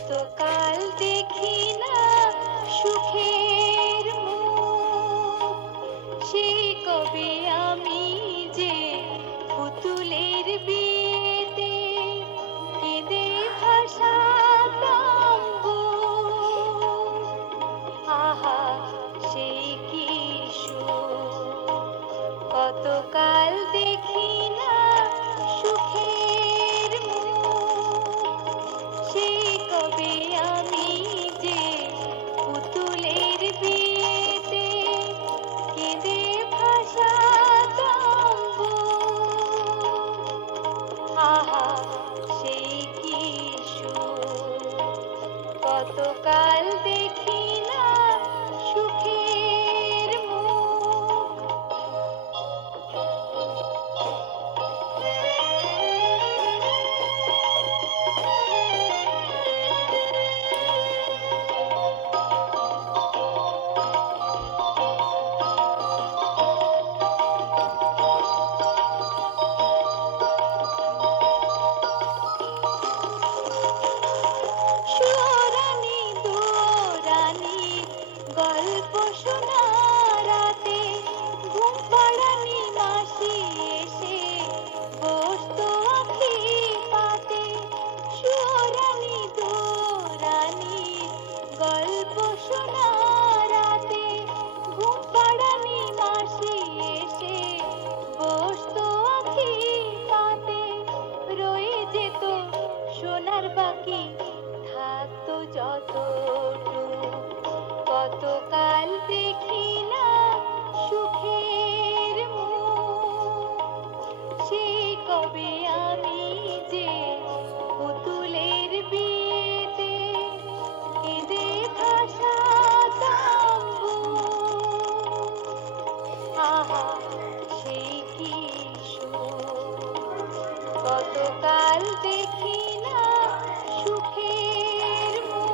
কতকাল দেখি না সুখের মুখ, সেই কবে আমি যে পুতুলের বিয়েতে কেঁদে ভাসাতাম বুক। আহা সেই কি সুখ, কতকাল দেখি না সুখের মুখ, সেই কবে আমি যে পুতুলের বিয়েতে কেঁদে ভাসাতাম বুক। আহা সেই কি সুখ, কতকাল দেখি না সুখের মুখ। সুরানি দুরানি গল্প শোনা রাতে ঘুম পাড়ানি মাসি এসে বসতো আঁখি পাতে। সুরানি দুরানি গল্প শোনা রাতে ঘুম পাড়ানি মাসি এসে বসতো আঁখি পাতে। রয়ে যেত সোনার বাকি, থাকতো যতটুকু, কতকাল দেখি না সুখের মুখ, সেই কবে আমি যে পুতুলের বিয়েতে কেঁদে ভাসাতাম বুক। আহা সেই কি সুখ, কতকাল দেখি না সুখের মুখ।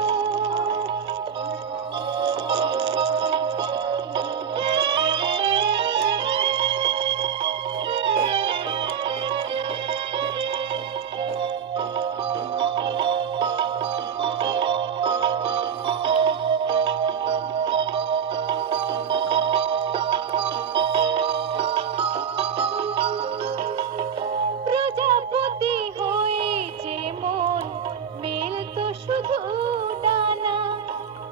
প্রজাপতি হয়ে যেমন মেলতো শুধু ডানা,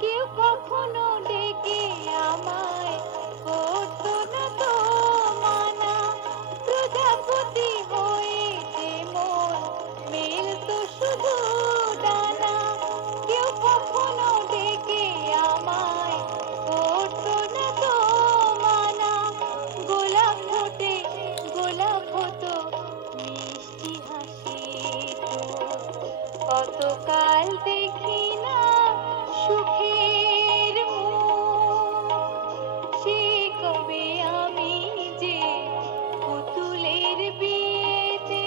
কেউ কখনো ডেকে আমায় করতো না তো মানা। প্রজাপতি হয়ে যেমন মেলতো শুধু ডানা, কেউ কখনো ডেকে আমায় করতো না তো মানা। গোলাপ ফোটে গোলাপ হতো মিষ্টি হাসিতো, কতকাল দেখি না সুখের মুখ, সেই কবে আমি যে পুতুলের বিয়েতে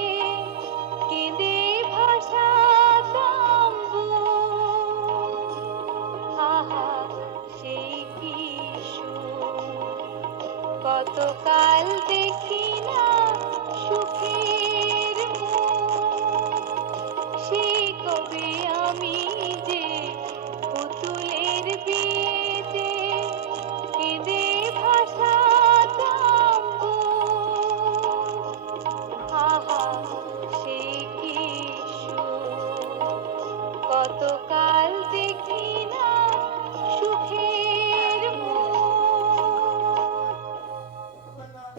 কেঁদে ভাসাতাম বুক। আহা সেই কি সুখ, কতকাল দেখি